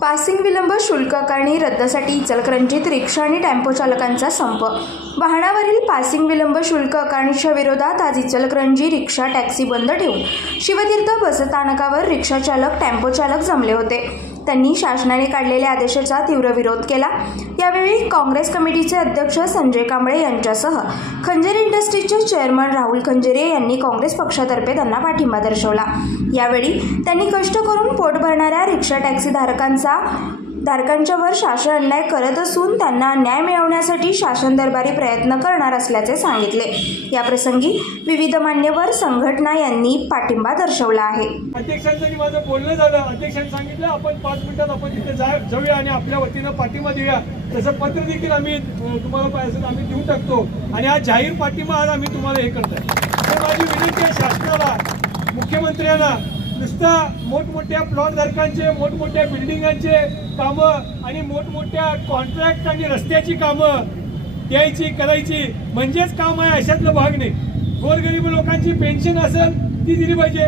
Passing शुल्क आकारणी रद्दसाठी इचलकरंजीत रिक्षा आणि टेम्पो चालकांचा संप. वाहनावरील पासिंग विलंब शुल्क आकारणीच्या विरोधात आज इचलकरंजी रिक्षा टॅक्सी बंद ठेवून शिवतीर्थ बसस्थानकावर रिक्षाचालक टेम्पो चालक जमले होते. त्यांनी शासनाने काढलेल्या आदेशाचा तीव्र विरोध केला. यावेळी काँग्रेस कमिटीचे अध्यक्ष संजय कांबळे यांच्यासह खंजेरी इंडस्ट्रीजचे चेअरमन राहुल खंजेरे यांनी काँग्रेस पक्षातर्फे त्यांना पाठिंबा दर्शवला. यावेळी त्यांनी कष्ट करून पोट भरणाऱ्या रिक्षा टॅक्सीधारकांचा धारकांच्यावर शासन अन्याय करत असून त्यांना न्याय मिळवण्यासाठी शासन दरबारी प्रयत्न करणार असल्याचे सांगितले. याप्रसंगी विविध मान्यवर संघटना यांनी पाठिंबा दर्शवला आहे. अध्यक्षांचं माझं बोलणं झालं. अध्यक्षांनी सांगितलं आपण पाच मिनिटात आपण तिथे जा जाऊया आणि आपल्या वतीनं पाठिंबा देऊया. तसं पत्र देखील आम्ही तुम्हाला पाहिजे असेल आम्ही देऊ टाकतो आणि हा जाहीर पाठिंबा आज आम्ही तुम्हाला हे करतोय. तर माझी विनंती आहे शासनाला मुख्यमंत्र्यांना नुसतं मोठमोठ्या प्लॉटधारकांचे मोठमोठ्या बिल्डिंगांचे कामं आणि मोठमोठ्या कॉन्ट्रॅक्ट आणि रस्त्याची कामं द्यायची करायची म्हणजेच काम आहे अशातलं भाग नाही. गोरगरीब लोकांची पेन्शन असेल ती दिली पाहिजे.